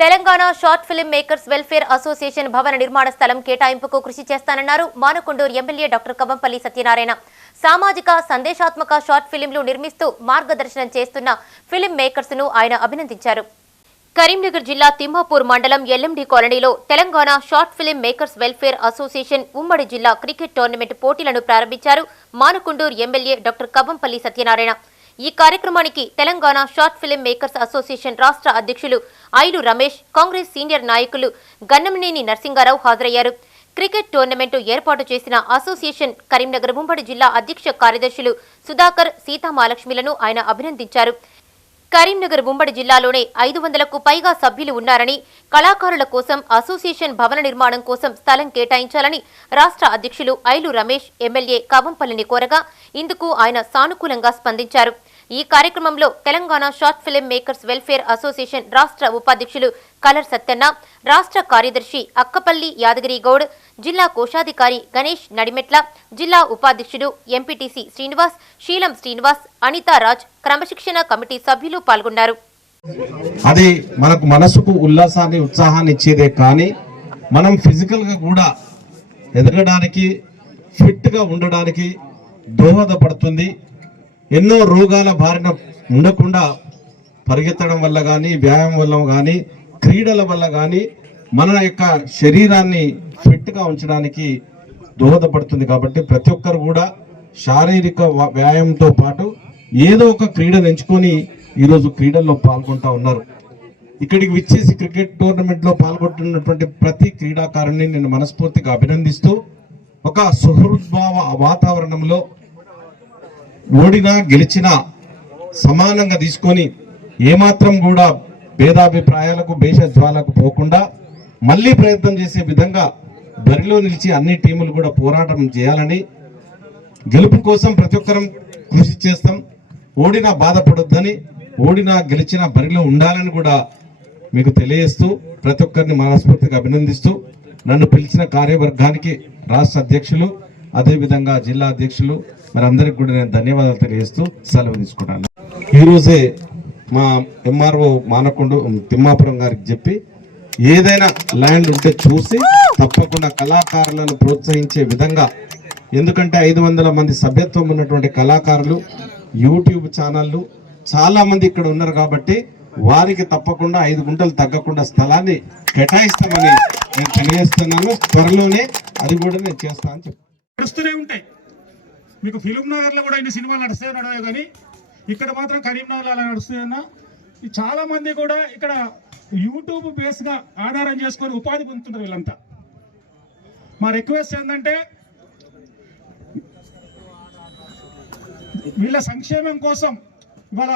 Telangana short film makers welfare association భవన నిర్మాణ స్థలం కేటాయింపుకు కృషి చేస్తానన్నారు మానకొండూరు ఎమ్మెల్యే డాక్టర్ కవంపల్లి సత్యనారాయణ. సామాజిక సందేశాత్మక షార్ట్ ఫిలింలు నిర్మిస్తూ మార్గదర్శనం చేస్తున్న ఫిలిం మేకర్స్ను ఆయన అభినందించారు. కరీంనగర్ జిల్లా తిమ్మాపూర్ మండలం ఎల్ఎండి కాలనీలో Telangana short film makers welfare association ఉమ్మడి జిల్లా క్రికెట్ టోర్నమెంట్ పోటీలను ప్రారంభించారు మానకొండూరు ఎమ్మెల్యే డాక్టర్ కబంపల్లి సత్యనారాయణ. ఈ కార్యక్రమానికి Telangana short film makers association రాష్ట్ర అధ్యక్షులు ఐలు రమేష్ కాంగ్రెస్ సీనియర్ నాయకులు గన్నమనేని నరసింగారావు హాజరయ్యారు. క్రికెట్ టోర్నమెంట్ ఏర్పాటు చేసిన అసోసియేషన్ కరీంనగర్ ముంబడి జిల్లా అధ్యక్ష కార్యదర్శులు సుధాకర్ సీతామాలక్ష్మిలను ఆయన అభినందించారు. కరీంనగర్ ముంబడి జిల్లాలోనే ఐదు వందలకు పైగా సభ్యులు ఉన్నారని కళాకారుల కోసం అసోసియేషన్ భవన నిర్మాణం కోసం స్థలం కేటాయించాలని రాష్ట్ర అధ్యక్షులు ఐలు రమేష్ ఎమ్మెల్యే కవంపల్లిని కోరగా ఇందుకు ఆయన సానుకూలంగా స్పందించారు. ఈ కార్యక్రమంలో Telangana short film makers welfare association రాష్ట్ర ఉపాధ్యక్షులు కలర్ సత్యన్న రాష్ట్ర కార్యదర్శి అక్కపల్లి యాదగిరి గౌడ్ జిల్లా కోశాధికారి గణేష్ నడిమెట్ల జిల్లా ఉపాధ్యక్షుడు M P T C Srinivas Seelam Srinivas Anitaraj క్రమశిక్షణ కమిటీ సభ్యులు పాల్గొన్నారు. అది మనకు మనసుకు ఉల్లాసాన్ని ఉత్సాహాన్ని ఇచ్చేదే కానీ మనం ఫిజికల్గా కూడా ఎదగడానికి ఫిట్గా ఉండడానికి దోహదపడుతుంది. ఎన్నో రోగాల బారిన ఉండకుండా పరిగెత్తడం వల్ల కానీ వ్యాయామం వల్ల కానీ క్రీడల వల్ల కానీ మన యొక్క శరీరాన్ని ఫిట్గా ఉంచడానికి దోహదపడుతుంది కాబట్టి ప్రతి ఒక్కరు కూడా శారీరక వ్యాయామంతో పాటు ఏదో ఒక క్రీడను ఎంచుకొని ఈరోజు క్రీడల్లో పాల్గొంటా ఉన్నారు. ఇక్కడికి విచ్చేసి క్రికెట్ టోర్నమెంట్లో పాల్గొంటున్నటువంటి ప్రతి క్రీడాకారుని నేను మనస్ఫూర్తిగా అభినందిస్తూ ఒక సుహృద్భావ వాతావరణంలో ఓడినా గెలిచినా సమానంగా తీసుకొని ఏమాత్రం కూడా భేదాభిప్రాయాలకు భేషజ్వాలకు పోకుండా మళ్ళీ ప్రయత్నం చేసే విధంగా బరిలో నిలిచి అన్ని టీములు కూడా పోరాటం చేయాలని గెలుపు కోసం ప్రతి ఒక్కరం కృషి చేస్తాం. ఓడినా బాధపడొద్దని ఓడినా గెలిచినా బరిలో ఉండాలని కూడా మీకు తెలియజేస్తూ ప్రతి ఒక్కరిని మనస్ఫూర్తిగా అభినందిస్తూ నన్ను పిలిచిన కార్యవర్గానికి రాష్ట్ర అధ్యక్షులు అదేవిధంగా జిల్లా అధ్యక్షులు మరి అందరికి కూడా నేను ధన్యవాదాలు తెలియజేస్తూ సెలవు తీసుకుంటాను. ఈరోజే మా ఎంఆర్ఓ మానకొండ తిమ్మాపురం గారికి చెప్పి ఏదైనా ల్యాండ్ ఉంటే చూసి తప్పకుండా కళాకారులను ప్రోత్సహించే విధంగా ఎందుకంటే ఐదు వందల మంది సభ్యత్వం ఉన్నటువంటి కళాకారులు యూట్యూబ్ ఛానళ్ళు చాలామంది ఇక్కడ ఉన్నారు కాబట్టి వారికి తప్పకుండా ఐదు గుంటలు తగ్గకుండా స్థలాన్ని కేటాయిస్తామని నేను తెలియజేస్తున్నాను. త్వరలోనే అది కూడా నేను చేస్తానని చెప్పి నడుస్తూనే ఉంటాయి. మీకు ఫిలిం నగర్లో కూడా ఇన్ని సినిమాలు నడుస్తాయో నడవే కానీ ఇక్కడ మాత్రం కరీంనగర్ అలా నడుస్తుందన్నా చాలామంది చాలా మంది కూడా ఇక్కడ యూట్యూబ్ బేస్గా ఆధారం చేసుకొని ఉపాధి పొందుతున్నారు వీళ్ళంతా. మా రిక్వెస్ట్ ఏంటంటే వీళ్ళ సంక్షేమం కోసం ఇవాళ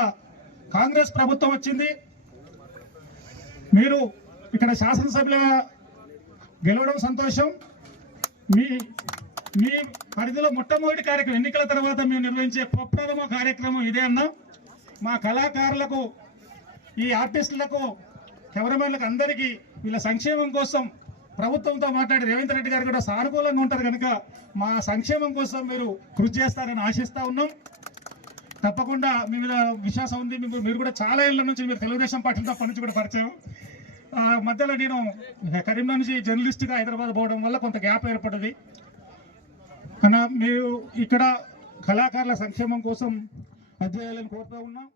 కాంగ్రెస్ ప్రభుత్వం వచ్చింది. మీరు ఇక్కడ శాసనసభ్యులుగా గెలవడం సంతోషం. మీ మీ పరిధిలో మొట్టమొదటి కార్యక్రమం ఎన్నికల తర్వాత మేము నిర్వహించే ప్రప్రథమ కార్యక్రమం ఇదే అన్నా. మా కళాకారులకు ఈ ఆర్టిస్టులకు కెమెరామెన్లకు అందరికీ వీళ్ళ సంక్షేమం కోసం ప్రభుత్వంతో మాట్లాడి రేవంత్ రెడ్డి గారు కూడా సానుకూలంగా ఉంటారు కనుక మా సంక్షేమం కోసం మీరు కృషి చేస్తారని ఆశిస్తూ ఉన్నాం. తప్పకుండా మీ మీద విశ్వాసం ఉంది. మీకు మీరు కూడా చాలా ఏళ్ళ నుంచి మీరు తెలుగుదేశం పార్టీతో అప్పటి నుంచి కూడా పరిచయం. మధ్యలో నేను కరీంనగర్ నుంచి జర్నలిస్ట్గా హైదరాబాద్ పోవడం వల్ల కొంత గ్యాప్ ఏర్పడింది. కన్నా మీరు ఇక్కడ కళాకారుల సంక్షేమం కోసం అధ్యయాలను కోరుతూ ఉన్నాం.